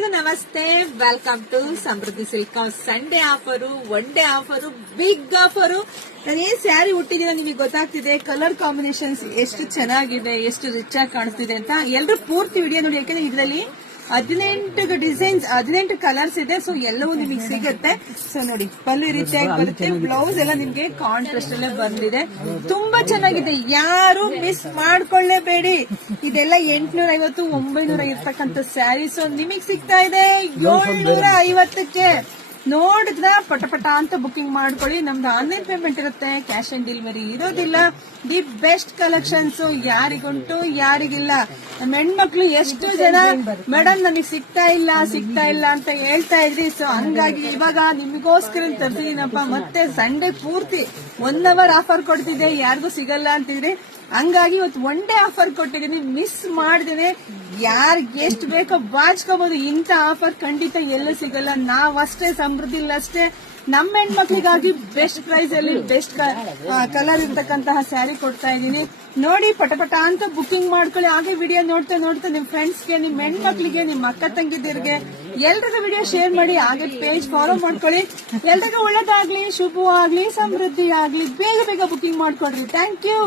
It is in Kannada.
ಎಲ್ಲರಿಗೂ ನಮಸ್ತೆ. Welcome to Samruddhi silk house. Sunday offer, one day offer, big offer. ನಾನು ಏನ್ ಸ್ಯಾರಿ ಹುಟ್ಟಿದೀನ ನಿಮಗೆ ಗೊತ್ತಾಗ್ತಿದೆ. ಕಲರ್ ಕಾಂಬಿನೇಷನ್ಸ್ ಎಷ್ಟು ಚೆನ್ನಾಗಿದೆ, ಎಷ್ಟು ರಿಚ್ ಆಗಿ ಕಾಣಿಸ್ತಿದೆ ಅಂತ ಎಲ್ಲರೂ ಪೂರ್ತಿ ವಿಡಿಯೋ ನೋಡಿ. ಯಾಕಂದ್ರೆ ಇದರಲ್ಲಿ 18 ಡಿಸೈನ್ಸ್, 18 ಕಲರ್ಸ್ ಇದೆ. ಸೊ ಎಲ್ಲವೂ ನಿಮಗೆ ಸಿಗುತ್ತೆ. ಸೊ ನೋಡಿ, ಪಲ್ಲು ಈ ರೀತಿಯಾಗಿ ಬರುತ್ತೆ. ಬ್ಲೌಸ್ ಎಲ್ಲ ನಿಮ್ಗೆ ಕಾಂಟ್ರಾಸ್ಟ್ ಅಲ್ಲೇ ಬಂದಿದೆ. ತುಂಬಾ ಚೆನ್ನಾಗಿದೆ, ಯಾರು ಮಿಸ್ ಮಾಡ್ಕೊಳ್ಳೇಬೇಡಿ. ಇದೆಲ್ಲ 850, 900 ಇರ್ತಕ್ಕಂಥ ಸ್ಯಾರೀಸ್ ನಿಮಗ್ ಸಿಗ್ತಾ ಇದೆ 750ಕ್ಕೆ. ನೋಡಿದ್ರ ಪಟಪಟ ಅಂತ ಬುಕಿಂಗ್ ಮಾಡ್ಕೊಳ್ಳಿ. ನಮ್ದು ಆನ್ಲೈನ್ ಪೇಮೆಂಟ್ ಇರುತ್ತೆ, ಕ್ಯಾಶ್ ಆನ್ ಡೆಲಿವರಿ ಇರೋದಿಲ್ಲ. ದಿ ಬೆಸ್ಟ್ ಕಲೆಕ್ಷನ್ಸ್ ಯಾರಿಗುಂಟು ಯಾರಿಗಿಲ್ಲ. ನಮ್ಮ ಹೆಣ್ಮಕ್ಳು ಎಷ್ಟು ಜನ ಮೇಡಮ್ ನನಗೆ ಸಿಗ್ತಾ ಇಲ್ಲ ಅಂತ ಹೇಳ್ತಾ ಇದ್ರಿ. ಸೊ ಹಂಗಾಗಿ ಇವಾಗ ನಿಮಗೋಸ್ಕರ ತರ್ಸಿದೀನಪ್ಪ. ಮತ್ತೆ ಸಂಡೇ ಪೂರ್ತಿ 1 ಅವರ್ ಆಫರ್ ಕೊಡ್ತಿದ್ದೆ, ಯಾರಿಗೂ ಸಿಗಲ್ಲ ಅಂತಿದ್ರಿ. ಹಂಗಾಗಿ ಇವತ್ತು ಒನ್ ಡೇ ಆಫರ್ ಕೊಟ್ಟಿದ್ದೀನಿ, ಮಿಸ್ ಮಾಡ್ದೇನೆ. ಯಾರಿಗೆ ಎಷ್ಟು ಬೇಕೋ ಬಾಚ್ಕೋಬಹುದು. ಇಂಥ ಆಫರ್ ಖಂಡಿತ ಎಲ್ಲೂ ಸಿಗಲ್ಲ. ನಾವಷ್ಟೇ, ಸಮೃದ್ಧಿ ಅಷ್ಟೇ ನಮ್ಮ ಹೆಣ್ಮಕ್ಳಿಗಾಗಿ ಬೆಸ್ಟ್ ಪ್ರೈಸ್ ಅಲ್ಲಿ ಬೆಸ್ಟ್ ಕಲರ್ ಇರ್ತಕ್ಕಂತಹ ಸ್ಯಾರಿ ಕೊಡ್ತಾ ಇದ್ದೀನಿ. ನೋಡಿ, ಪಟಪಟ ಅಂತ ಬುಕಿಂಗ್ ಮಾಡ್ಕೊಳ್ಳಿ. ಹಾಗೆ ವಿಡಿಯೋ ನೋಡ್ತಾ ನಿಮ್ ಫ್ರೆಂಡ್ಸ್ಗೆ, ನಿಮ್ ಹೆಣ್ಮಕ್ಳಿಗೆ, ನಿಮ್ ಅಕ್ಕ ತಂಗಿದಿರ್ಗೆ ಎಲ್ರಿಗೂ ವಿಡಿಯೋ ಶೇರ್ ಮಾಡಿ. ಹಾಗೆ ಪೇಜ್ ಫಾಲೋ ಮಾಡ್ಕೊಳ್ಳಿ. ಎಲ್ರಿಗೂ ಒಳ್ಳೇದಾಗ್ಲಿ, ಶುಭವಾಗ್ಲಿ, ಸಮೃದ್ಧಿ ಆಗ್ಲಿ. ಬೇಗ ಬುಕಿಂಗ್ ಮಾಡ್ಕೊಡ್ರಿ. Thank you.